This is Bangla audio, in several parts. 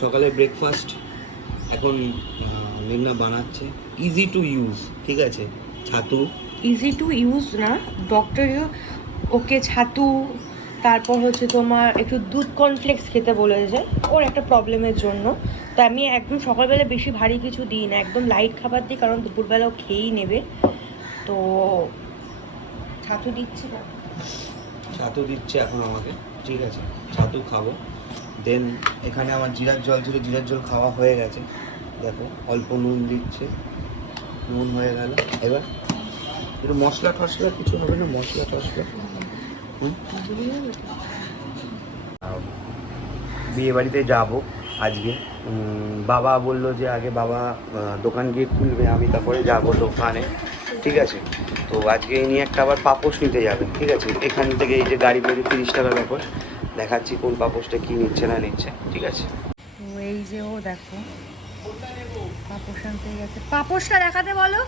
সকালে ব্রেকফাস্ট এখন মেঘনা বানাচ্ছে, ইজি টু ইউজ, ঠিক আছে। ছাতু ইজি টু ইউজ না, ডক্টরও ওকে ছাতু, তারপর হচ্ছে তোমার একটু দুধ কর্নফ্লেক্স খেতে বলেছে ওর একটা প্রবলেমের জন্য। তো আমি একদম সকালবেলা বেশি ভারী কিছু দিই না, একদম লাইট খাবার দিই, কারণ দুপুরবেলাও খেয়েই নেবে। তো ছাতু দিচ্ছি না, ছাতু দিচ্ছে এখন আমাকে, ঠিক আছে। ছাতু খাবো। দেন এখানে আমার জিরার জল ছিল, জিরার জল খাওয়া হয়ে গেছে। দেখো অল্প নুন দিচ্ছে, নুন হয়ে গেল। এবার একটু মশলা টশলা কিছু হবে না, মশলা টশলা। বিয়ে বাড়িতে যাবো আজকে। বাবা বললো যে আগে বাবা দোকান গিয়ে খুলবে, আমি তারপরে যাব দোকানে, ঠিক আছে। তো আজকে এই নিয়ে একটা আবার পাপোশ নিতে যাবে, ঠিক আছে। এখান থেকে এই যে গাড়ি বেরিয়ে 30 টাকা পাপোশ, দেখাচ্ছি কোন পাপোশটা কী নিচ্ছে না নিচ্ছে, ঠিক আছে। তো এই যে ও দেখো পাপোশ আনতে গেছে, পাপোশটা দেখাতে বলো।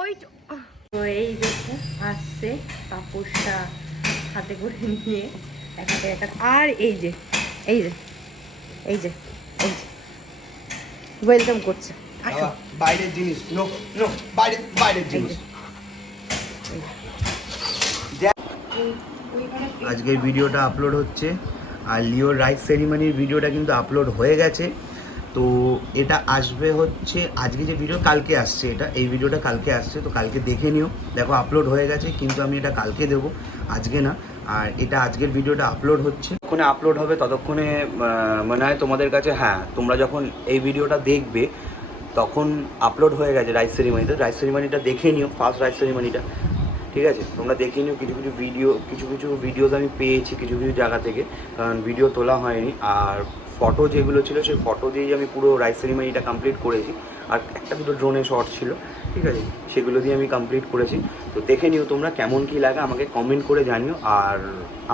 ওই তো এই দেখো আসছে পাপোশটা হাতে করে নিয়ে একাতে একা। আর এই যে এই যে এই যে এই যে ওয়েলকাম করছে, আসো। বাইরের জিনিস, নো নো, বাইরের জিনিস। আজকের ভিডিওটা আপলোড হচ্ছে, আর লিওর রাইস সেরিমনির ভিডিওটা কিন্তু আপলোড হয়ে গেছে। তো এটা আসবে হচ্ছে আজকে যে ভিডিও কালকে আসছে, এই ভিডিওটা কালকে আসছে, তো কালকে দেখে নিও। দেখো আপলোড হয়ে গেছে, কিন্তু আমি এটা কালকে দেবো, আজকে না। আর এটা আজকের ভিডিওটা আপলোড হচ্ছে, যতক্ষণে আপলোড হবে ততক্ষণে মনে হয় তোমাদের কাছে, হ্যাঁ তোমরা যখন এই ভিডিওটা দেখবে তখন আপলোড হয়ে গেছে রাইস সেরিমনিতে। রাইস সেরিমনিটা দেখে নিও, ফার্স্ট রাইস সেরিমনিটা, ঠিক আছে। তোমরা দেখে নিও। কিছু কিছু ভিডিওস আমি পেয়েছি কিছু জায়গা থেকে, কারণ ভিডিও তোলা হয়নি। আর ফটো যেগুলো ছিল সেই ফটো দিয়েই আমি পুরো রাইস সেরিমনিটা কমপ্লিট করেছি। আর একটা দুটো ড্রোনে শট ছিল, ঠিক আছে, সেগুলো দিয়ে আমি কমপ্লিট করেছি। তো দেখে নিও তোমরা, কেমন কী লাগে আমাকে কমেন্ট করে জানিও। আর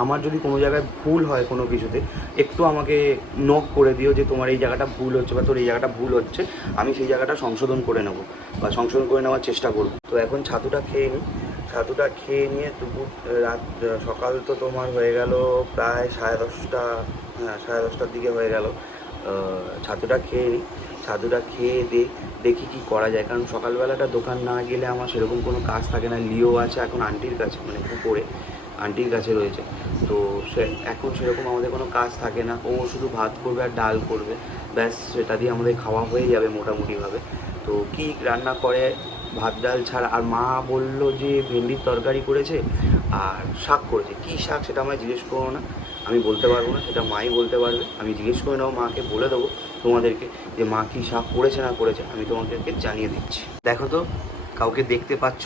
আমার যদি কোনো জায়গায় ভুল হয় কোনো কিছুতে, একটু আমাকে নক করে দিও যে তোমার এই জায়গাটা ভুল হচ্ছে বা তোর এই জায়গাটা ভুল হচ্ছে, আমি সেই জায়গাটা সংশোধন করে নেবো বা সংশোধন করে নেওয়ার চেষ্টা করব। তো এখন ছাতুটা খেয়ে নিই। ছাতুটা খেয়ে নিয়ে দুপুর রাত সকাল তো তোমার হয়ে গেল প্রায় 10:30, হ্যাঁ 10:30টার দিকে হয়ে গেল। ছাতুটা খেয়ে নিই, ছাতুটা খেয়ে দেখি কী করা যায়, কারণ সকালবেলাটা দোকান না গেলে আমার সেরকম কোনো কাজ থাকে না। লিও আছে এখন আন্টির কাছে, মানে উপরে আন্টির কাছে রয়েছে। তো সে এখন সেরকম আমাদের কোনো কাজ থাকে না, ও শুধু ভাত করবে আর ডাল করবে, ব্যাস সেটা দিয়ে আমাদের খাওয়া হয়ে যাবে মোটামুটিভাবে। তো কী রান্না করে ভাত ডাল ছাড়া, আর মা বললো যে ভেন্ডির তরকারি করেছে আর শাক করেছে। কী শাক সেটা আমায় জিজ্ঞেস করো না, আমি বলতে পারবো না, সেটা মাই বলতে পারবে। আমি জিজ্ঞেস করে নেবো মাকে, বলে দেবো তোমাদেরকে যে মা কী শাক করেছে না করেছে, আমি তোমাদেরকে জানিয়ে দিচ্ছি। দেখো তো কাউকে দেখতে পাচ্ছ?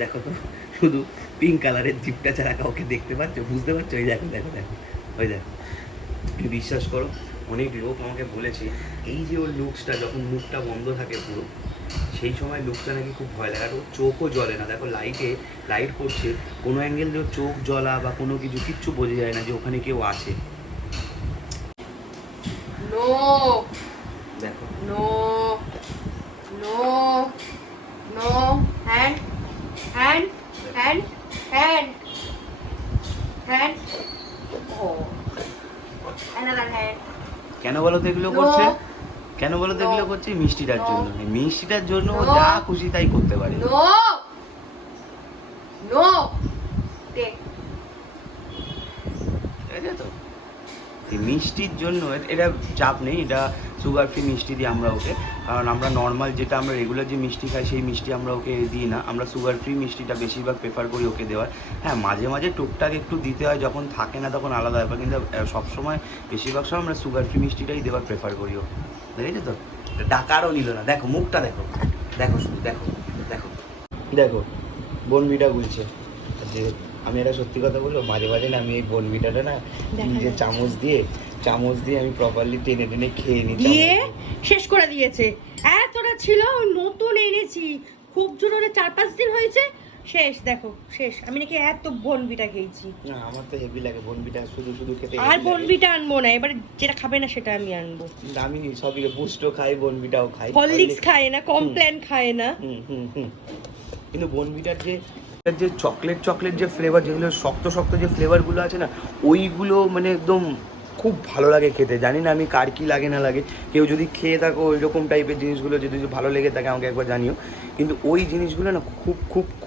দেখো তো শুধু পিঙ্ক কালারের জিপটা ছাড়া কাউকে দেখতে পাচ্ছ, বুঝতে পারছো? ওই দেখো দেখো দেখো, ওই দেখো। বিশ্বাস করো, অনেক লোক আমাকে বলেছে এই যে ওর লুকসটা যখন মুখটা বন্ধ থাকে পুরো, সেই সময় লুকসটা নাকি খুব ভয় লাগে। আর ওর চোখও জ্বলে না, দেখো লাইট করছে, কোনো অ্যাঙ্গেল দিয়ে চোখ জ্বলা বা কোনো কিচ্ছু বোঝা যায় না যে ওখানে কেউ আছে। দেখো no no no, hand hand hand hand hand, ও অ্যানাদার হ্যান্ড। কেন বলো তো এগুলো করছে? কেন বলো তো এগুলো করছে? মিষ্টিটার জন্য। মিষ্টিটার জন্য ও যা খুশি তাই করতে পারে। No no, take. ঠিক আছে তো, এই মিষ্টির জন্য এটা চাপ নেই, এটা সুগার ফ্রি মিষ্টি দিই আমরা ওকে। কারণ আমরা নর্মাল যেটা আমরা রেগুলার যে মিষ্টি খাই সেই মিষ্টি আমরা ওকে দিই না, আমরা সুগার ফ্রি মিষ্টিটা বেশিরভাগ প্রেফার করি ওকে দেওয়ার। হ্যাঁ মাঝে মাঝে টুকটাক একটু দিতে হয়, যখন থাকে না তখন আলাদা ব্যাপার, কিন্তু সবসময় বেশিরভাগ সময় আমরা সুগার ফ্রি মিষ্টিটাই দেওয়ার প্রেফার করি ও। দেখেছো তো, ডাকারও নিল না, দেখো মুখটা দেখো, দেখো শুধু দেখো দেখো দেখো বোনবিটা গুলছে যে আমি একটা সত্যি কথা বলবো, মাঝে মাঝে না আমি এই বনভিটাটা না দেখা নিজে যাচ্ছে। চামচ দিয়ে আমি প্রপারলি টেনে টেনে খেয়ে নিই। দিয়ে শেষ করে দিয়েছে। এতটা ছিল, নতুন এনেছি, খুব জোরে 4-5 দিন হয়েছে, শেষ। দেখো শেষ। আমি নাকি এত বনবিটা খেয়েছি। না আমার তো হেভি লাগে বনভিটা, শুধু শুধু খেতে আর heavy লাগে। বনবিটা আনবো না, এবারে যেটা খাবে না সেটা আমি আনবো। আমি সবই বুস্টও খাই, বনভিটাও খাই, হরলিক্স খায় না, কমপ্ল্যান খায় না। কিন্তু বনভিটার যে চকলেট যে ফ্লেভার, যেগুলো শক্ত শক্ত যে ফ্লেভারগুলো আছে না, ওইগুলো মানে একদম খুব ভালো লাগে খেতে। জানি না আমি কার কী লাগে না লাগে, কেউ যদি খেয়ে থাকো ওই রকম টাইপের জিনিসগুলো যদি ভালো লেগে থাকে আমাকে একবার জানিও। কিন্তু ওই জিনিসগুলো না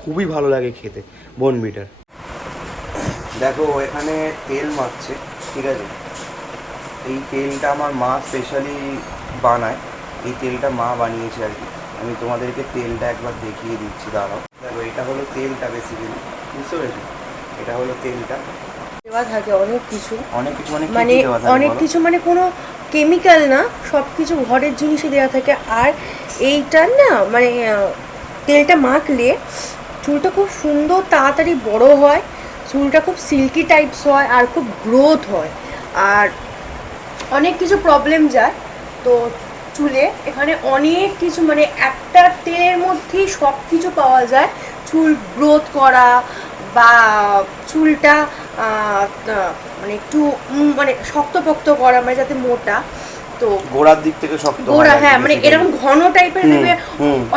খুবই ভালো লাগে খেতে বনভিটার। দেখো এখানে তেল মাখছে, ঠিক আছে? এই তেলটা আমার মা স্পেশালি বানায়, এই তেলটা মা বানিয়েছে আর কি। আমি তোমাদেরকে তেলটা একবার দেখিয়ে দিচ্ছি, দাঁড়াও। দেখো এটা হলো তেলটা, বেসিক্যালি বুঝতে পেরেছো? এটা হলো তেলটা। দেওয়া থাকে অনেক কিছু, অনেক কিছু মানে মানে অনেক কিছু, মানে কোনো কেমিক্যাল না, সব কিছু ঘরের জিনিসই দেওয়া থাকে। আর এইটার না মানে তেলটা মাখলে চুলটা খুব সুন্দর তাড়াতাড়ি বড় হয়, চুলটা খুব সিল্কি টাইপস হয়, আর খুব গ্রোথ হয়, আর অনেক কিছু প্রবলেম যায়। তো চুলে এখানে অনেক কিছু, মানে একটা তেলের মধ্যেই সব কিছু পাওয়া যায়। চুল গ্রোথ করা বা চুলটা মানে একটু মানে শক্তপোক্ত করা, মানে যাতে মোটা, তো গোড়ার দিক থেকে শক্ত গোড়া, হ্যাঁ মানে এরকম ঘন টাইপের দেবে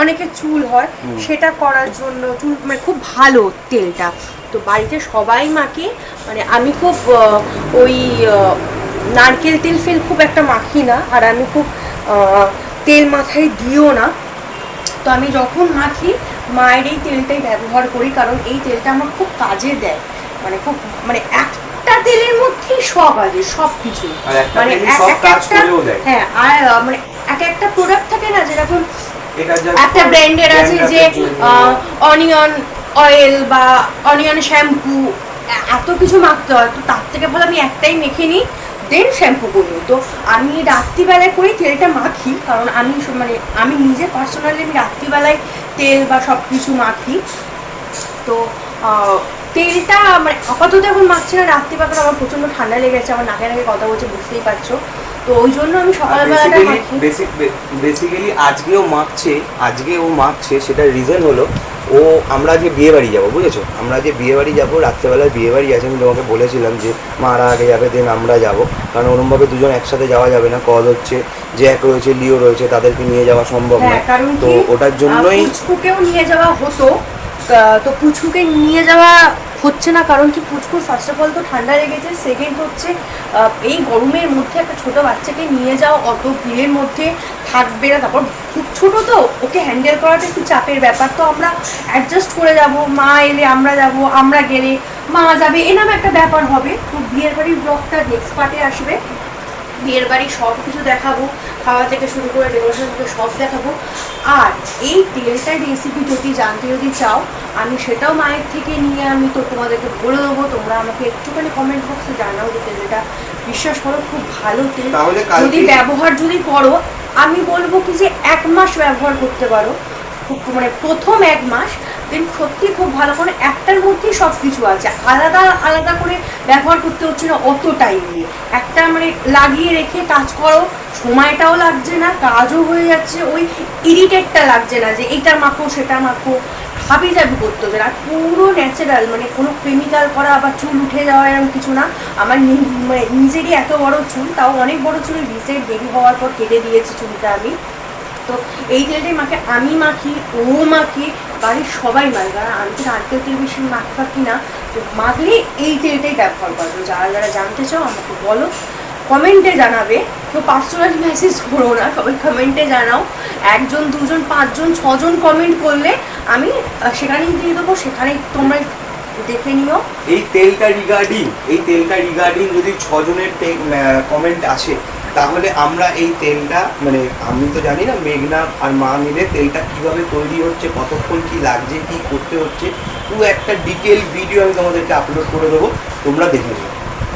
অনেকের চুল হয়, সেটা করার জন্য চুল মানে খুব ভালো তেলটা। তো বাড়িতে সবাই মাখে, মানে আমি খুব ওই নারকেল তেল ফেল খুব একটা মাখি না, আর আমি খুব তেল মাথায় দিও না। তো আমি যখন মাখি মায়ের এই তেলটাই ব্যবহার করি, কারণ এই তেলটা আমার খুব কাজে দেয়, মানে খুব, মানে একটা তেলের মধ্যেই সব আছে, সব কিছু, মানে হ্যাঁ। আর মানে একটা প্রোডাক্ট থাকে না, যেরকম একটা ব্র্যান্ডের আছে যে অনিয়ন অয়েল বা অনিয়ন শ্যাম্পু, এত কিছু মাখতে হয়, তো তার থেকে ভালো আমি একটাই মেখে নিই, দেন শ্যাম্পু করি। তো আমি রাত্রিবেলায় করি তেলটা মাখি, কারণ আমি মানে আমি নিজে পার্সোনালি আমি রাত্রিবেলায় তেল বা সব কিছু মাখি। তো তেলটা মানে আপাতত এখন মাখছি না, রাত্রিবেলা আমার প্রচণ্ড ঠান্ডা লেগেছে, আমার নাকে নাকে কথা বলছে, বুঝতেই পারছো। তো ওই জন্য আমি সকালবেলাটা মাখি। বেসিক্যালি আজকে ও মাখছে, সেটার রিজন হলো ও, আমরা আজকে বিয়ে বাড়ি যাবো, বুঝেছো? আমরা আজকে বিয়ে বাড়ি যাবো, রাত্রেবেলায় বিয়ে বাড়ি আছে। আমি তোমাকে বলেছিলাম যে মারা আগে যাবে, দেন আমরা যাবো, কারণ ওরমভাবে দুজন একসাথে যাওয়া যাবে না। কল হচ্ছে, জ্যাক রয়েছে, লিও রয়েছে, তাদেরকে নিয়ে যাওয়া সম্ভব না। তো ওটার জন্যই পুচকুকেও নিয়ে যাওয়া হতো, তো পুচকুকে নিয়ে যাওয়া হচ্ছে না, কারণ কি পুচকুর ফার্স্ট অফ অল তো ঠান্ডা লেগেছে, সেকেন্ড হচ্ছে এই গরমের মধ্যে একটা ছোটো বাচ্চাকে নিয়ে যাওয়া অত ভিড়ের মধ্যে থাকবে না, তারপর খুব ছোটো তো, ওকে হ্যান্ডেল করাটা একটু চাপের ব্যাপার। তো আমরা অ্যাডজাস্ট করে যাব, মা এলে আমরা যাব, আমরা গেলে মা যাবে, এরকম একটা ব্যাপার হবে। তো বিয়ের বাড়ির ব্লগটা নেক্সট পার্টে আসবে, বিয়ের বাড়ি সব কিছু দেখাবো, খাওয়া থেকে শুরু করে ডেকোরেশন থেকে সব দেখাবো। আর এই তেলটার রেসিপি যদি চাও, আমি সেটাও মায়ের থেকে নিয়ে আমি তো তোমাদেরকে বলে দেবো। তোমরা আমাকে একটুখানি কমেন্ট বক্সে জানাও যে তেলটা, বিশ্বাস করো খুব ভালো তেল, যদি ব্যবহার করো, আমি বলবো কি যে 1 মাস ব্যবহার করতে পারো, খুব মানে প্রথম 1 মাস, দেন সত্যি খুব ভালো, করে একটার মধ্যেই সব কিছু আছে, আলাদা আলাদা করে ব্যবহার করতে হচ্ছে না অত টাইম নিয়ে, একটা মানে লাগিয়ে রেখে কাজ করো, সময়টাও লাগছে না, কাজও হয়ে যাচ্ছে, ওই ইরিটেটটা লাগছে না যে এইটা মাখো সেটা মাখো, হাবি জাবি করতে হবে। আর পুরো ন্যাচারাল, মানে কোনো কেমিক্যাল করা বা চুল উঠে যাওয়া এরকম কিছু না। আমার মানে নিজেরই এত বড় চুল, তাও অনেক বড় চুল, রিসেন্ট বেবি হওয়ার পর কেটে দিয়েছি চুলটা আমি। তো এই তেলটাই আমি মাখি, ও মাখি, বাড়ির সবাই মাখে, কারণ আমি তো নারকেল তেল বেশি মাখি না, তো মাখলে এই তেলটাই ব্যবহার করবো। যারা জানতে চাও আমাকে বলো, কমেন্টে জানাবে, তো পার্সোনাল মেসেজ করো না, সবাই কমেন্টে জানাও। 1 জন 2 জন 5 জন 6 জন কমেন্ট করলে আমি সেখানেই দিয়ে দেবো, সেখানেই তোমরা দেখে নিও। এই তেলটা রিগার্ডিং যদি 6 জনের কমেন্ট আসে, তাহলে আমরা এই তেলটা, মানে আমি তো জানি না, মেঘনা আর মা মিলে তেলটা কিভাবে তৈরি হচ্ছে, কতক্ষণ কি লাগছে, কি করতে হচ্ছে, পুরো একটা ডিটেল ভিডিও আমি তোমাদেরকে আপলোড করে দেবো, তোমরা দেখে নেবে,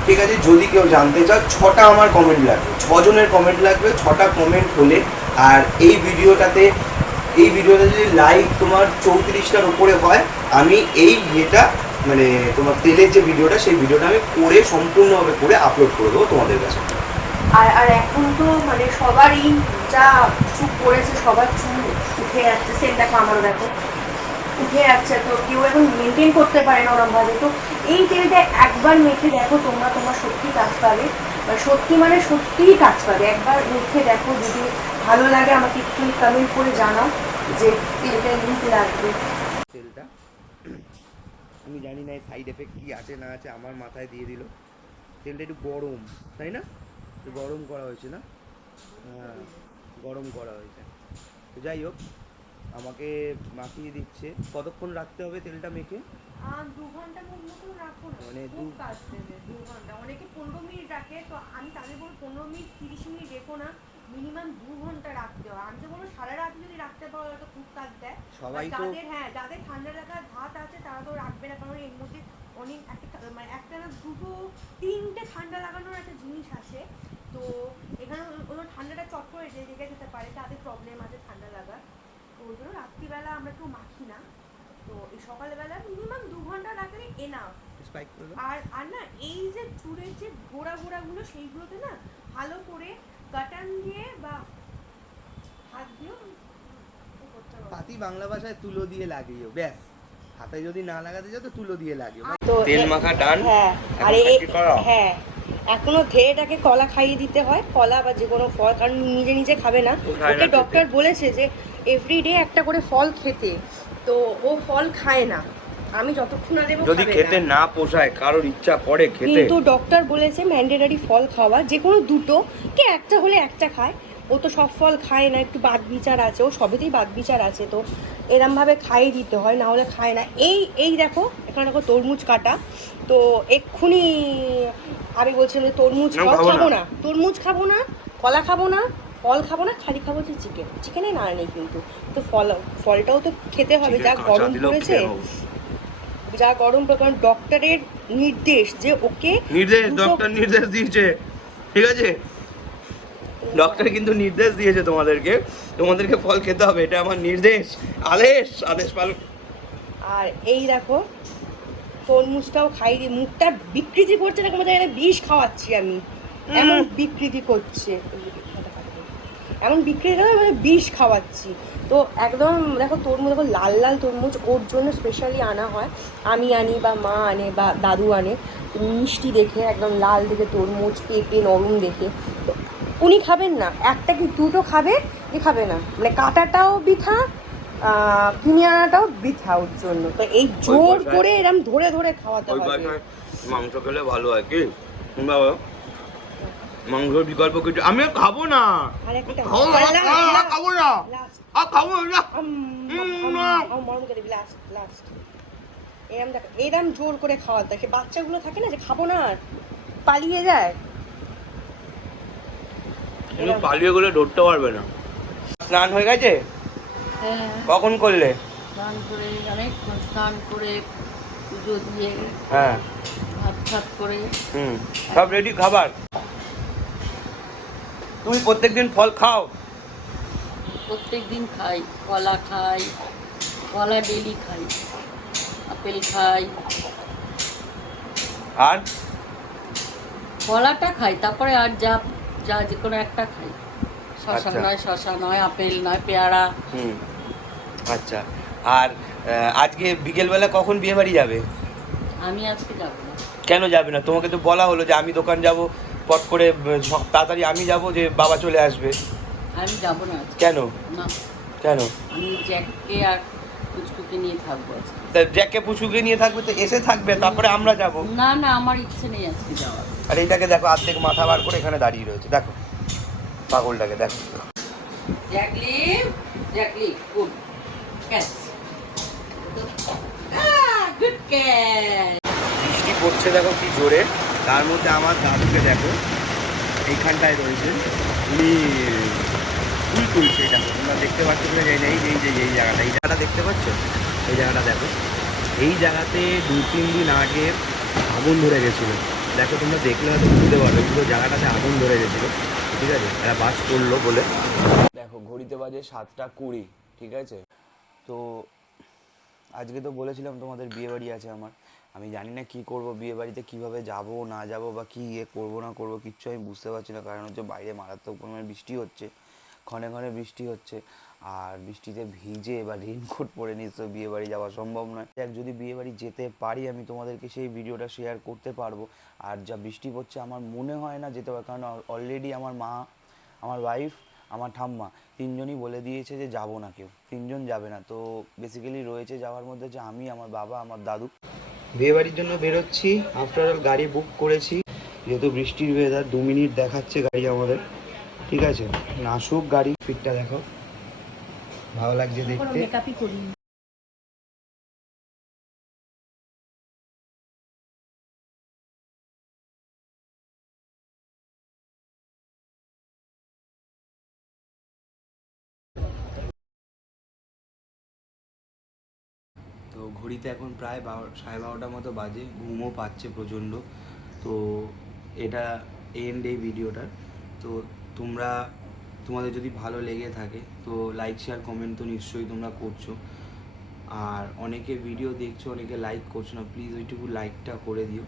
ঠিক আছে? যদি কেউ জানতে চাও, 6টা আমার কমেন্ট লাগবে, 6 জনের কমেন্ট লাগবে, 6টা কমেন্ট হলে, আর এই ভিডিওটাতে যদি লাইক তোমার 34টার উপরে হয়, আমি এই ইয়েটা মানে তোমার তেলের যে ভিডিওটা সেই ভিডিওটা আমি করে সম্পূর্ণভাবে করে আপলোড করে দেবো তোমাদের কাছে। আর এখন তো মানে সবারই যা চুপ পড়েছে, সবার চুল উঠে যাচ্ছে, সেম দেখো আমারও দেখো উঠে যাচ্ছে, তো কেউ এখন মেনটেন করতে পারে না ওরমভাবে। তো এই তেলটা একবার মেখে দেখো তোমরা, তোমার সত্যি কাজ পাবে, সত্যি মানে সত্যিই কাজ পাবে। একবার মেখে দেখো, যদি ভালো লাগে আমাকে একটু কমেন্ট করে জানাও যে তেলটা নিতে লাগবে। তেলটা আমি জানি না সাইড এফেক্ট কী আছে না আছে, আমার মাথায় দিয়ে দিল। তেলটা একটু গরম, তাই না? একটু গরম করা হয়েছে না? হ্যাঁ, গরম করা হয়েছে। তো যাই হোক, আমাকে মাখিয়ে দিচ্ছে। কতক্ষণ রাখতে হবে তেলটা মেখে? 2 ঘন্টার মতো রাখো না, মানে খুব কাজ দেবে 2 ঘন্টা। অনেকে 15 মিনিট রাখে, তো আমি তাদের বলবো 15 মিনিট 30 মিনিট রেখো না, মিনিমাম 2 ঘন্টা রাখতে হয়। আমি তো বলবো সারা রাত যদি রাখতে পারো তো খুব কাজ দেয়। সবাই তো যাদের ঠান্ডা লাগার ধাত আছে তারা তো রাখবে না, কারণ এর মধ্যে অনেক একটা মানে একটা না দুটো তিনটে ঠান্ডা লাগানোর একটা জিনিস আছে। তো এখানে ওদের ঠান্ডাটা চট করে লেগে যেতে পারে, তাদের প্রবলেম আছে ঠান্ডা লাগার। তো ওই জন্য রাত্রিবেলা আমরা কেউ মাখি না। তো এই সকালবেলা মিনিমাম 2 ঘন্টা রাখলে এনাফ। আর না এই যে চুলের যে গোড়াগুলো সেইগুলোতে না ভালো করে কাটান দিয়ে বা হাত দিয়েও পাতি বাংলা ভাষায় তুলো দিয়ে লাগিও, ব্যাস। হাতে যদি না লাগাতে যাও তো তুলো দিয়ে লাগিও। তো তেল মাখা ডান। হ্যাঁ, আর হ্যাঁ এখনো ধেয়েটাকে কলা খাইয়ে দিতে হয়, কলা বা যে কোনো ফল, কারণ নিজে নিজে খাবে না। ওকে ডক্টর বলেছে যে এভরিডে একটা করে ফল খেতে, তো ও ফল খায় না। আমি যতক্ষণ না দেবো যদি খেতে না পোষায়, কারোর ইচ্ছা করে খেতে, কিন্তু ডক্টর বলেছে ম্যান্ডেটরি ফল খাওয়া, যে কোনো দুটো কি একটা হলে একটা খায়। ও তো সব ফল খায় না, একটু বাদ বিচার আছে, ও সবেতেই বাদ বিচার আছে, তো এরমভাবে খাইয়ে দিতে হয়, না হলে খায় না। এই দেখো এখানে দেখো তরমুজ কাটা, তো এক্ষুনি আমি বলছিলাম যে তরমুজ খাবো না, তরমুজ খাবো না, কলা খাবো না, ফল খাবো না, খালি খাবো যে চিকেনে না নেই কিন্তু। তো ফলটাও তো খেতে হবে, যা গরম পড়েছে, যা গরম, কারণ ডক্টরের নির্দেশ যে ওকে ডক্টর নির্দেশ দিয়েছে, ঠিক আছে? ডক্টর কিন্তু নির্দেশ দিয়েছে তোমাদেরকে ফল খেতে হবে, এটা আমার নির্দেশ, আদেশ পালন। আর এই দেখো তরমুজটাও খাই দিয়ে মুখটা বিকৃতি করছে না, কোনো জায়গায় বিষ খাওয়াচ্ছি আমি, এমন বিকৃতি করছে, এমন বিক্রি করে মানে বিষ খাওয়াচ্ছি। তো একদম দেখো তরমুজ, দেখো লাল লাল তরমুজ ওর জন্য স্পেশালি আনা হয়, আমি আনি বা মা আনে বা দাদু আনে, মিষ্টি দেখে একদম লাল দেখে তরমুজ, পেঁপে নরম দেখে। তো উনি খাবেন না, একটা কি দুটো খাবে, খাবে না, মানে কাটাটাও বৃথা, কিনে আনাটাও বৃথা ওর জন্য। তো এই জোর করে এরম ধরে ধরে খাওয়াতে হবে। মাংস খেলে ভালো হয় কি বাবা, মাংসের বিকল্প কিছু আমি খাবো না, খাবো না। এরম জোর করে খাওয়াতে, সে বাচ্চাগুলো থাকে না যে খাবো না পালিয়ে যায়, পালিয়ে গেলে ধরতে পারবে না। স্নান হয়ে গেছে? কখন করলে? স্নান করে পুজো দিয়ে, হ্যাঁ, ভাত করে, সব রেডি খাবার। তুমি প্রত্যেকদিন ফল খাও? প্রত্যেকদিন খাই, কলা খাই, কলা ডেলি খাই, আপেল খাই, আর কলাটা খাই, তারপরে আর যা যা যে কোনো একটা খাই। শশা নয় আপেল নয় পেয়ারা। আচ্ছা, আর আজকে বিকেলবেলা কখন বিয়ে বাড়ি যাবে? আমি আজকে যাবো না। কেন যাবে না? তোমাকে তো বলা হলো যে আমি দোকান যাব, পট করে তাড়াতাড়ি আমি যাব, যে বাবা চলে আসবে। আমি যাবো না। কেন? না কেন? আমি জ্যাককে আর পুচকুকে নিয়ে থাকবো আজকে। তা জ্যাককে পুচকুকে নিয়ে থাকবে তো এসে থাকবে, তারপরে আমরা যাব। না না, আমার ইচ্ছে নেই আজকে যাওয়ার। আর এইটাকে দেখো, অর্ধেক মাথা বার করে এখানে দাঁড়িয়ে রয়েছে, দেখো পাগলটাকে দেখো। জ্যাকলি গুড ক্যাচ, গুড ক্যাচ। বৃষ্টি পড়ছে দেখো কি জোরে, তার মধ্যে আমার দাদুকে দেখো এইখানটায় রয়েছে, উনি ফুল তুলছে। এটা তোমরা দেখতে পাচ্ছ কিনা জানি না, এই জায়গাটা, এই জায়গাটা দেখতে পাচ্ছ, এই জায়গাটা দেখো, এই জায়গাতে 2-3 দিন আগে আগুন ধরে গেছিলো। দেখো তোমরা দেখলে হয়তো বুঝতে পারবে, পুরো জায়গাটাতে আগুন ধরে গেছিলো, ঠিক আছে? এরা বাস করলো বলে। দেখো ঘড়িতে বাজে 7টা 20, ঠিক আছে? তো আজকে তো বলেছিলাম তোমাদের বিয়েবাড়ি আছে আমার, আমি জানি না কী করবো বিয়েবাড়িতে, কীভাবে যাব না যাব বা কী করবো না করবো কিচ্ছু আমি বুঝতে পারছি না। কারণ হচ্ছে বাইরে মারাত্মক পরিমাণে বৃষ্টি হচ্ছে, ক্ষণে ক্ষণে বৃষ্টি হচ্ছে, আর বৃষ্টিতে ভিজে বা রেনকোট পরে নিশ্চয় বিয়েবাড়ি যাওয়া সম্ভব নয়। যদি বিয়েবাড়ি যেতে পারি আমি তোমাদেরকে সেই ভিডিওটা শেয়ার করতে পারবো। আর যা বৃষ্টি পড়ছে আমার মনে হয় না যেতে পারে, কারণ অলরেডি আমার মা, আমার ওয়াইফ, আমার ঠাম্মা তিনজনই বলে দিয়েছে যে যাব না, কেউ তিনজন যাবে না। তো বেসিক্যালি রয়েছে যাওয়ার মধ্যে হচ্ছে আমি, আমার বাবা, আমার দাদু। বিয়েবাড়ির জন্য বেরোচ্ছি, আফটার অল গাড়ি বুক করেছি, যেহেতু বৃষ্টির ওয়েদার 2 মিনিট দেখাচ্ছে গাড়ি আমাদের, ঠিক আছে। আসুক গাড়ি, ফিটটা দেখো, ভালো লাগছে দেখতে। মেকআপই করি। তো ঘড়িতে এখন প্রায় 12:30 মতো বাজে, ঘুমও পাচ্ছে প্রচণ্ড। তো এটা এন্ড এই ভিডিওটার। তো তোমাদের যদি ভালো লেগে থাকে তো লাইক শেয়ার কমেন্ট তো নিশ্চয়ই তোমরা করছো, আর অনেকে ভিডিও দেখছো অনেকে লাইক করছো না, প্লিজ ওইটুকু লাইকটা করে দিও।